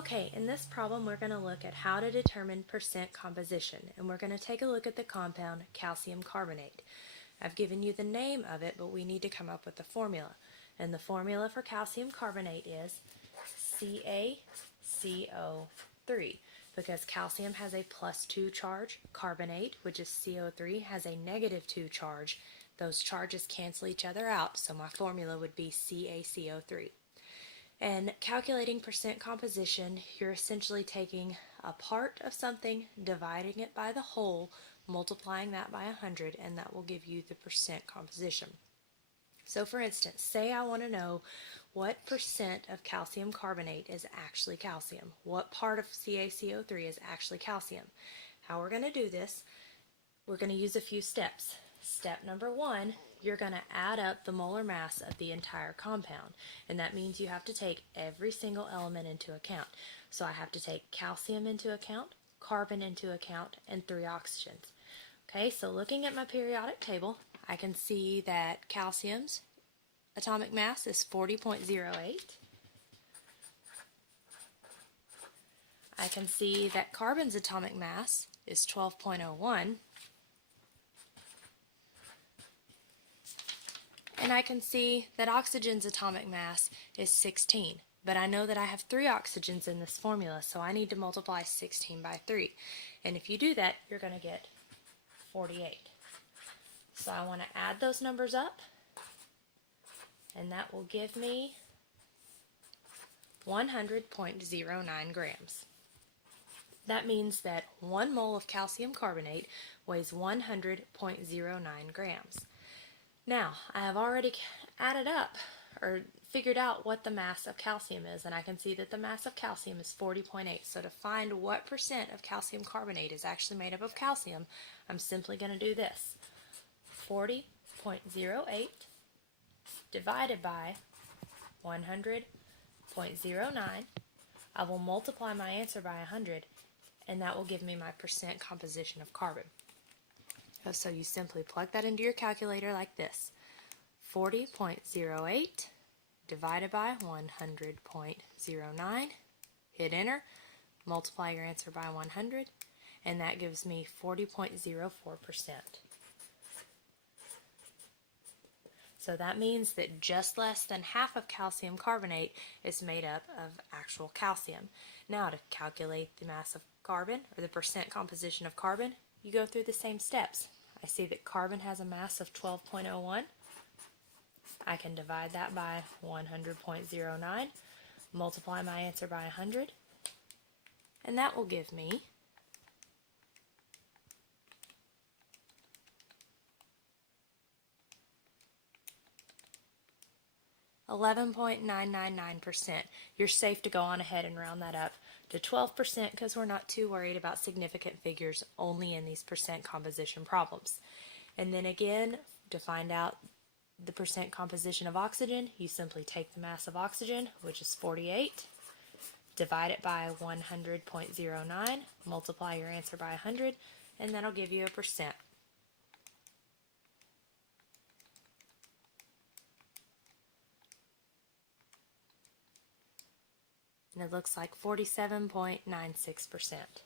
Okay, in this problem we're going to look at how to determine percent composition, and we're going to take a look at the compound calcium carbonate. I've given you the name of it, but we need to come up with the formula. And the formula for calcium carbonate is CaCO3, because calcium has a +2 charge, carbonate, which is CO3, has a -2 charge. Those charges cancel each other out, so my formula would be CaCO3. And calculating percent composition, you're essentially taking a part of something, dividing it by the whole, multiplying that by 100, and that will give you the percent composition. So for instance, say I want to know what percent of calcium carbonate is actually calcium. What part of CaCO3 is actually calcium? How we're going to do this, we're going to use a few steps. Step number 1, you're going to add up the molar mass of the entire compound, and that means you have to take every single element into account. So I have to take calcium into account, carbon into account, and 3 oxygens. Okay, so looking at my periodic table, I can see that calcium's atomic mass is 40.08. I can see that carbon's atomic mass is 12.01. And I can see that oxygen's atomic mass is 16, but I know that I have 3 oxygens in this formula, so I need to multiply 16 by 3. And if you do that, you're going to get 48. So I want to add those numbers up, and that will give me 100.09 grams. That means that 1 mole of calcium carbonate weighs 100.09 grams. Now, I have already added up or figured out what the mass of calcium is, and I can see that the mass of calcium is 40.8. So to find what percent of calcium carbonate is actually made up of calcium, I'm simply going to do this. 40.08 divided by 100.09. I will multiply my answer by 100, and that will give me my percent composition of carbon. So you simply plug that into your calculator like this. 40.08 divided by 100.09. Hit enter, multiply your answer by 100, and that gives me 40.04%. So that means that just less than half of calcium carbonate is made up of actual calcium. Now to calculate the mass of carbon, or the percent composition of carbon, you go through the same steps. I see that carbon has a mass of 12.01. I can divide that by 100.09, multiply my answer by 100, and that will give me 11.999%. You're safe to go on ahead and round that up to 12% because we're not too worried about significant figures only in these percent composition problems. And then again, to find out the percent composition of oxygen, you simply take the mass of oxygen, which is 48, divide it by 100.09, multiply your answer by 100, and that'll give you a percent. And it looks like 47.96%.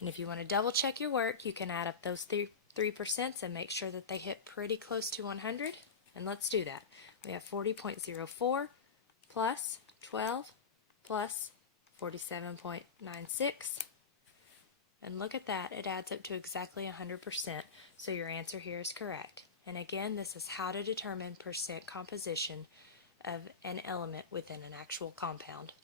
And if you want to double check your work, you can add up those 3% and make sure that they hit pretty close to 100. And let's do that. We have 40.04 plus 12 plus 47.96. And look at that, it adds up to exactly 100%. So your answer here is correct. And again, this is how to determine percent composition of an element within an actual compound.